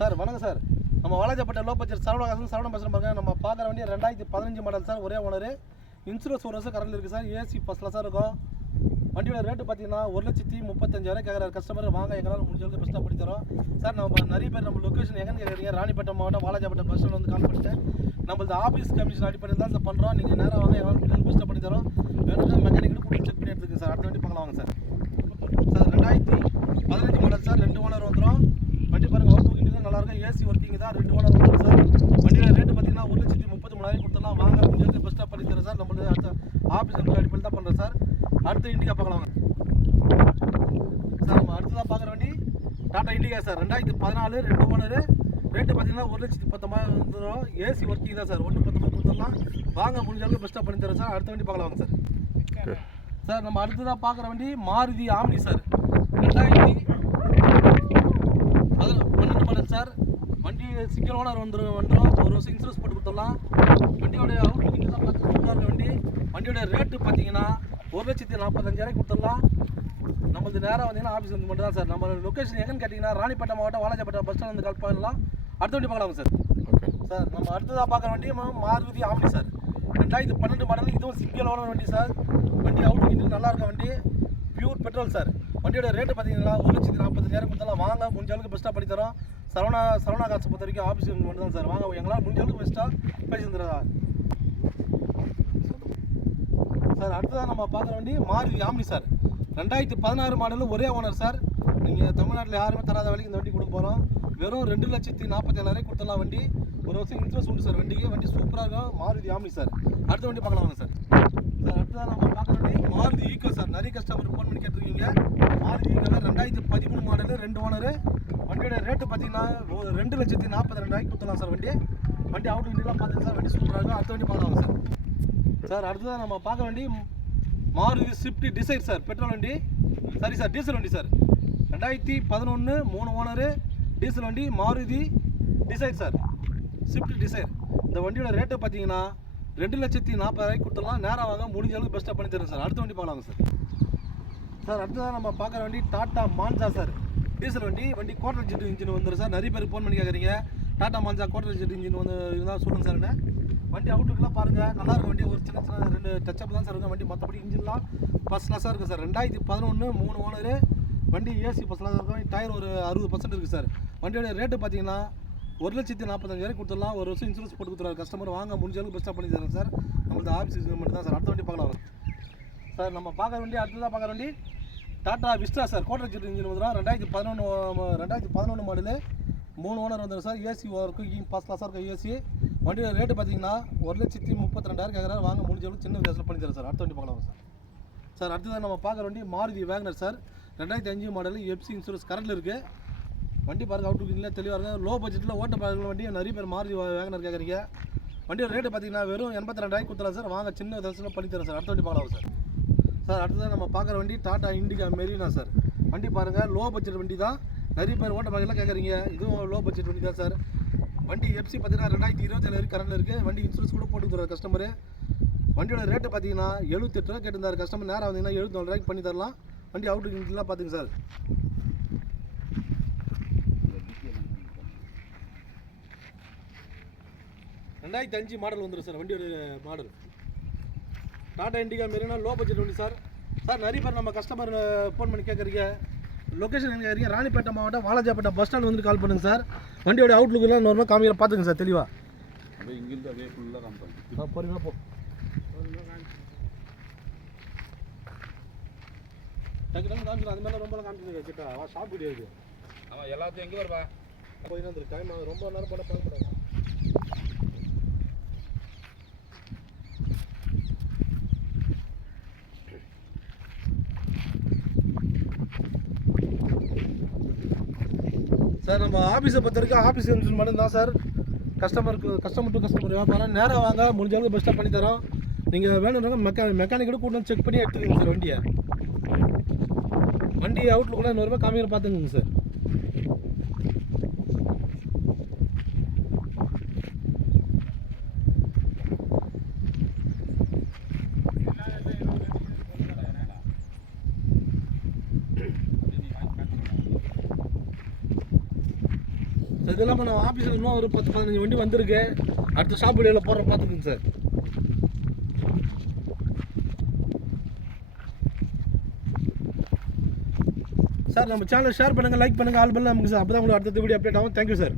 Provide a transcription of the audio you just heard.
Sir வணக்கம் sir. நம்ம Walajapet low budget Saravana பஸ்ஸில் பாருங்க. நம்ம பார்க்குற வண்டி 2015 மாடல் சார். ஒரே ஓனர். இன்சூரன்ஸ் ஒரு வருஷம் கரண்ட் இருக்குது சார். ஏசி ஃபஸ்ட் கிளாஸாக இருக்கும். வண்டியோட ரேட்டு பார்த்தீங்கன்னா 1,35,000 கேட்குறாரு கஸ்டமர். வாங்க எங்களால் முடிஞ்சளவுக்கு பெஸ்ட்டாக பண்ணி தரோம் சார். நம்ம நிறைய பேர் நம்ம லொக்கேஷன் எங்கன்னு கேட்குறீங்க. ராணிப்பேட்டை மாவட்டம் வாலாஜாப்பேட்டை பஸ் ஸ்டாண்ட் வந்து கால் பண்ணிட்டு நம்மளது ஆஃபீஸ் கமிஷன் அடிப்படையில் தான் சார் பண்ணுறோம். நீங்கள் நேராக வாங்க எங்களால் முடிஞ்சளவுக்கு பெஸ்ட்டாக பண்ணி தரோம். வேணும் மெக்கானிக்கில் கூட செக் பண்ணி எடுத்துக்கங்க சார். அடுத்த வண்டி பார்க்கலாம் வாங்க sir. Sir 2015 model sir. 2 owner வந்துடும். வண்டி பாருங்கள் அவுட் லுக்கிங் நல்லாயிருக்கும். ஏசி ஒர்க்கிங் தான். 2 ஓனர் வந்துடும் சார். வண்டியோட ரேட்டு பார்த்தீங்கன்னா 1,33,000 கொடுத்துடலாம். வாங்க முடிஞ்சளவுக்கு பெஸ்ட்டாக பண்ணி தரோம் சார். நம்மளது அடுத்த ஆஃபீஸ் அடிப்படையில் தான் பண்ணுறோம் சார். அடுத்த இண்டிகா பார்க்கலாம் சார். நம்ம அடுத்ததாக பார்க்குற வண்டி Tata Indica sir. 2014 2 owner. Rate பார்த்தீங்கன்னா 1,10,000 வந்துடும். ஏசி ஒர்க்கிங் தான் சார். 1,10,000 கொடுத்துடலாம். வாங்க முடிஞ்சளவுக்கு பெஸ்ட்டாக பண்ணி தரோம் சார். அடுத்த வண்டி பார்க்கலாம் சார். சார் நம்ம அடுத்ததாக பார்க்குற வண்டி Maruti omni sir. 2012 model sir. வண்டி சிங்கிள் ஓனர் வந்துடும். ஒரு வருஷம் இன்சூரன்ஸ் போட்டு கொடுத்துடலாம். வண்டியோட அவுட்லுக்கிங் தான் பார்த்து சூப்பராக இருக்க வண்டி. வண்டியோட ரேட்டு பார்த்தீங்கன்னா 1,45,000 கொடுத்துடலாம். நம்மளது நேராக வந்தீங்கன்னா ஆஃபீஸ் வந்து மட்டும் தான் சார். நம்ம லொக்கேஷன் எங்கன்னு கேட்டிங்கன்னா ராணிப்பேட்டை மாவட்டம் வாலாஜாப்பேட்டை பஸ் ஸ்டாண்ட் வந்து கால் பண்ணலாம். அடுத்த வண்டி பார்க்கலாம் சார். சார் நம்ம அடுத்ததாக பார்க்குற வண்டி மாருதி ஆம்னி சார். 2012 மாடல். இதுவும் சிங்கிள் ஓனர் வண்டி சார். வண்டி அவுட்லுக்கிங் நல்லா இருக்க வண்டி. Pure petrol sir. வண்டியோட ரேட்டு பார்த்தீங்கன்னா 1,45,000 கொடுத்தாலும் வாங்க முடிஞ்சளவுக்கு பெஸ்ட்டாக பண்ணி தரோம். சரவணா காசு பொறுத்த வரைக்கும் ஆஃபீஸ் மட்டும் தான் சார். வாங்க எங்களால் முடிஞ்சளவுக்கு பெஸ்ட்டாக பேசி தந்துடுறா சார். அடுத்ததாக நம்ம பார்க்குற வண்டி மாருதி ஆம்னி சார். 2016 மாடலில் ஒரே ஓனர் சார். நீங்கள் தமிழ்நாட்டில் யாருமே தராத வேலைக்கு இந்த வண்டி கொடுக்க போகிறோம். வெறும் 2,47,000 கொடுத்துடலாம். வண்டி ஒரு வருஷம் இன்சூரன்ஸ் உண்டு சார். வண்டிக்கு வண்டி சூப்பராக இருக்கும். Maruti omni sir. அடுத்த வண்டி பார்க்கலாம் வாங்க சார். சார் அடுத்ததாக நம்ம பார்க்குற வண்டி மாருதி ஈக்கோ சார். நிறைய கஸ்டமர் ஃபோன் பண்ணி கேட்டிருக்கீங்க. மாருதி ஈக்கோவில் 2013 மாடலு 2 ஓனர். வண்டியோட ரேட்டு பார்த்தீங்கன்னா 2,42,000 கொடுத்துடலாம் சார். வண்டி அவுட் வண்டிலாம் பார்த்துங்க சார். வண்டி சூப்பராக இருக்கும். அடுத்த வண்டி பார்க்கலாம் சார். சார் அடுத்ததாக நம்ம பார்க்க வண்டி Maruti Swift Dzire sir. Petrol வண்டி சரி சார். டீசல் வண்டி சார். 2011 3 ஓனர் டீசல் வண்டி Maruti Dzire sir. Swift Dzire. இந்த வண்டியோட ரேட்டு பார்த்தீங்கன்னா 2,40,000 கொடுத்துடலாம். நேராக வாங்க முடிஞ்ச அளவுக்கு பெஸ்ட்டாக பண்ணி தருங்க சார். அடுத்த வண்டி பார்க்கலாம் சார். சார் அடுத்ததாக நம்ம பார்க்குற வண்டி டாட்டா மான்சா சார். டீசல் வண்டி குவார்டர் ஜெட் இன்ஜின் வந்துடும் சார். நிறைய பேர் ஃபோன் பண்ணி கேட்குறீங்க. Tata Manza quarter jet engine வந்து இருந்தால் சொல்லுங்கள் சார். வண்டி அவுட்லுக்கெலாம் பாருங்கள் நல்லா இருக்கும். வண்டி ஒரு சின்ன 2 டச்சப் தான் சார் இருக்கும். வண்டி மற்றபடி இன்ஜின்லாம் ஃபஸ்ட் கிளாஸாக இருக்குது சார். 2011 3 ஓனர். வண்டி ஏசி ஃபஸ்ட் கிளாஸாக இருக்கும். டயர் ஒரு 60% இருக்குது சார். வண்டியோட ரேட்டு பார்த்தீங்கன்னா 1,45,000 கொடுத்துடலாம். ஒரு வருஷம் இன்சூரன்ஸ் போட்டு கொடுத்துருவாரு கஸ்டமர். வாங்க முடிஞ்சளவுக்கு பெஸ்ட்டாக பண்ணி தரேன் சார். நம்மளது ஆஃபீஸ் மட்டும் தான் சார். அடுத்த வண்டி பார்க்கலாம் சார். நம்ம பார்க்குற வண்டி அடுத்ததாக பார்க்குற வண்டி Tata Vista sir. Quarter jet engine வந்துடும். 2011 மாடலு 3 ஓனர் வந்துடும் சார். ஏசி ஒர்க்கு ஃபஸ்ட் கிளாஸாக இருக்கும் ஏசி. வண்டியோட ரேட்டு பார்த்தீங்கன்னா 1,32,000 கேட்குறாரு. வாங்க முடிஞ்சளவுக்கு சின்ன வித்தியாசத்தில் பண்ணி தரேன் சார். அடுத்த வண்டி பார்க்கலாம் சார். சார் அடுத்ததாக நம்ம பார்க்குற வண்டி Maruti Wagon R sir. 2005 model. FC insurance கரண்டில் இருக்குது. வண்டி பாருங்கள் அவுட்லுக்கிங்கில் தெளிவாக இருக்குது. லோ பட்ஜெட்டில் ஓட்ட பார்க்குற வண்டி நிறைய பேர் மாருதி வேகனர் கேட்குறீங்க. வண்டியோட ரேட்டு பார்த்தீங்கன்னா வெறும் 82,000 கொடுத்துடலாம் சார். வாங்க சின்ன வித்தியாசத்தில் பண்ணி தரேன் சார். அடுத்த வண்டி பார்க்கலாம் சார். சார் அடுத்ததாக நம்ம பார்க்குற வண்டி டாடா இண்டிகா மெரினா சார். வண்டி பாருங்கள் லோ பட்ஜெட் வண்டி தான். நிறைய பேர் ஓட்ட பார்க்கலாம் கேட்குறீங்க. இதுவும் லோ பட்ஜெட் வண்டி தான் சார். வண்டி எஃப்சி பார்த்தீங்கன்னா 2027 வரைக்கும் கரண்டில் இருக்குது. வண்டி இன்சூரன்ஸ் கூட போட்டு தருவார் கஸ்டமரு. வண்டியோட ரேட்டு பார்த்தீங்கன்னா 78 ரூபா கேட்டிருந்தார் கஸ்டமர். நேராக வந்தீங்கன்னா 74 பண்ணி தரலாம். வண்டி அவுட்லுக்கிங்லாம் பார்த்துங்க சார். $2005 மாடல் வந்துடும் சார். வண்டியோட model Tata Indica Marina low budget வண்டி சார். சார் நிறைய பேர் நம்ம கஸ்டமர் ஃபோன் பண்ணி கேட்குறீங்க. லொக்கேஷன் எங்கே கேட்குறீங்க? ராணிப்பேட்டை மாவட்டம் வாலாஜாப்பேட்டை பஸ் ஸ்டாண்ட் வந்து கால் பண்ணுங்கள் சார். வண்டியோட அவுட்லுக்கெல்லாம் நார்மலாக காமிக்கிற பார்த்துங்க சார் தெளிவாக. இங்கிருந்து அதே ஃபுல்லாக காமிப்பாங்க. பொறுமையாக போ. டக்குனு காமிக்கலாம். அது மாதிரி ரொம்ப காமிச்சிருக்கேன் கிட்ட ஷாப் கிடையாது. ஆமாம் எல்லாத்தையும் எங்கே வருவா போய் வந்துருக்கு. டைம் ரொம்ப நேரம் போட பழக்கப்படாது. சார் நம்ம ஆஃபீஸை பொறுத்த வரைக்கும் ஆஃபீஸ் இன்சூரன்ஸ் மட்டும் தான் சார். கஸ்டமர் டு கஸ்டமர் வியாபாரம். நேராக வாங்க முடிஞ்சளவுக்கு பெஸ்ட்டாக பண்ணி தரோம். நீங்கள் வேணும்னாங்க மெக்கானிக்கோட கூட செக் பண்ணி எடுத்துக்கோங்க சார். வண்டி அவுட்லுக்குள்ள 100 ரூபாய் காமிக்கிற பார்த்துங்க சார். இது இல்லாமல் நம்ம ஆஃபீஸில் இன்னும் ஒரு 10-15 வண்டி வந்திருக்கு. அடுத்த ஷாப் வீடியோவில் போடுற பார்த்துக்குங்க சார். சார் நம்ம சேனலை ஷேர் பண்ணுங்கள், லைக் பண்ணுங்கள், ஆல் பெல் நமக்கு சார். அப்போ தான் உங்களுக்கு அடுத்த வீடியோ அப்டேட் ஆகும். Thank you sir.